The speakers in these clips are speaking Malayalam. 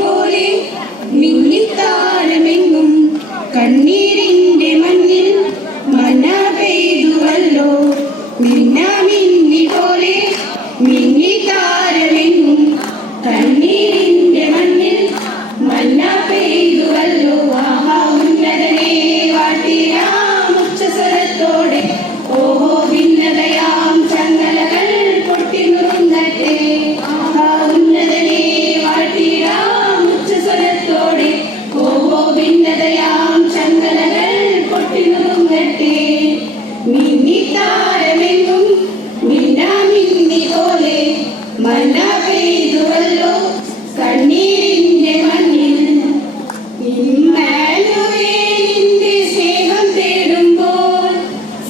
പോലെ മിന്നിത്താരമെങ്ങും കണ്ണീരിന്റെ മണ്ണിൽ മന പെയ്തുവല്ലോ. മിന്നി പോലെ മിന്നിത്താരമെങ്ങും കണ്ണീരിന്റെ മണ്ണിൽ മന പെയ്തുവല്ലോ. ആഹാ ഉന്നതനെ വാഴ്ത്തിടാം ഉച്ചസ്വരത്തോടെ. ഓഹോ ഭിന്നതയാം ചങ്ങലകൾ പൊട്ടിനുറുങ്ങട്ടെ. ആഹാ ഉന്നതനെ വാഴ്ത്തിടാം ഉച്ചസ്വരത്തോടെ. ഓഹോ ഭിന്നതയാം ചങ്ങലകൾ പൊട്ടിനുറുങ്ങട്ടെ. മിന്നിത്താരമെങ്ങും മിന്നി പോലെ മന പെയ്തുവല്ലോ കണ്ണീരിന്റെ മണ്ണിൽ. ഇമ്മാനുവേലിന്റെ സ്നേഹം തേടുമ്പോൾ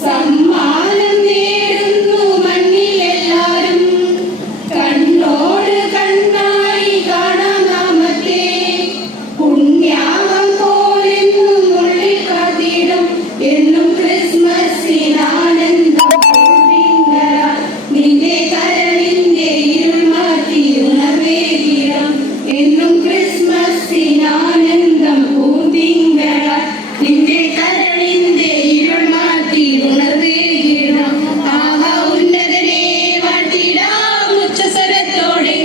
സമ്മാനം നേടുന്നു മണ്ണിൽ എല്ലാരും. കണ്ണോട് കണ്ണായി കാണാം നാമത്തെ പുണ്യാകം പോലെന്നും ഉള്ളിൽ കാത്തിടും. എന്നും ക്രിസ്മസിനാനന്ദം നിന്റെ കരളിന്റെ ഇരുൾ മാറ്റി ഉണർവേകിടം. എന്നും ക്രിസ്മസിനാനന്ദം പൂന്തിങ്കള നിന്റെ കരളിന്റെ ഇരുൾ മാറ്റി ഉണർവേകിടം. ആഹാ ഉന്നതനെ വാഴ്ത്തിടാം ഉച്ചസ്വരത്തോടെ.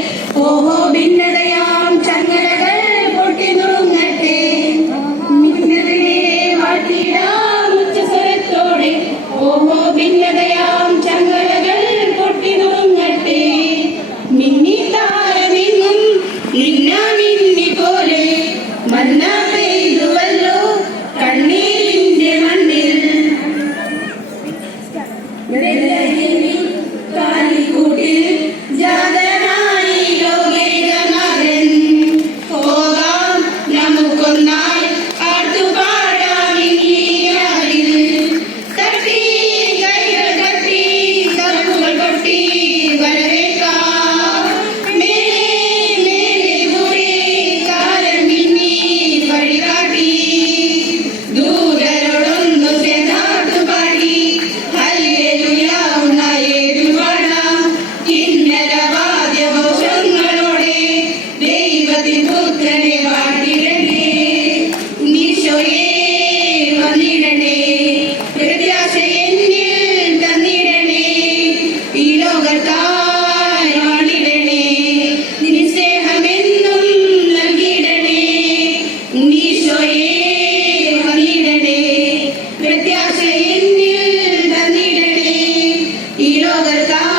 ഓഹോ ഭിന്നതയാം ചങ്ങലകൾ പൊട്ടിനുറുങ്ങട്ടെ. ഉന്നതനെ വാഴ്ത്തിടാം ഉച്ചസ്വരത്തോടെ. ഓഹോ ഭിന്നതയാം ചങ്ങലകൾ പൊട്ടിനുറുങ്ങട്ടെ. മിന്നിത്താരമെങ്ങും മിന്നി പോലെ മന്ന പെയ്തുവല്ലോ കണ്ണീരിന്റെ മണ്ണിൽ. കാലിക്കൂട്ടിൽ ജാതനായി ലോകേകനാഥൻ. പോകാം നമുക്കൊന്നായി ആർത്തുപാടാം ഇന്നീരാവിൽ. തട്ടി കൈകൾ തട്ടി തറപ്പുകൾ കൊട്ടി വരവേൽക്കാം. മേലെ ദൂരെ കാലം മിന്നി വഴികാട്ടി. ദൂതരോടൊന്നു ചേർന്നാട്ടുപാടി ഹല്ലേലൂയ ഉണയേറ്റുപാടാം. കിന്നരവാദ്യഘോഷങ്ങളോടെ ദൈവത്തിൻ പുത്രനെ വാഴ്ത്തിടണേ. ഈശോയേ വന്നിടണേ. പ്രത്യാശ എന്നിൽ തന്നിടണേ. ഈ ലോകത്തായി വാണിടണേ. നിൻ സ്നേഹമെന്നും നൽകിയിടണേ. ഈശോയേ വന്നിടണേ. പ്രത്യാശ എന്നിൽ തന്നിടണേ. ഈ ലോകത്തായി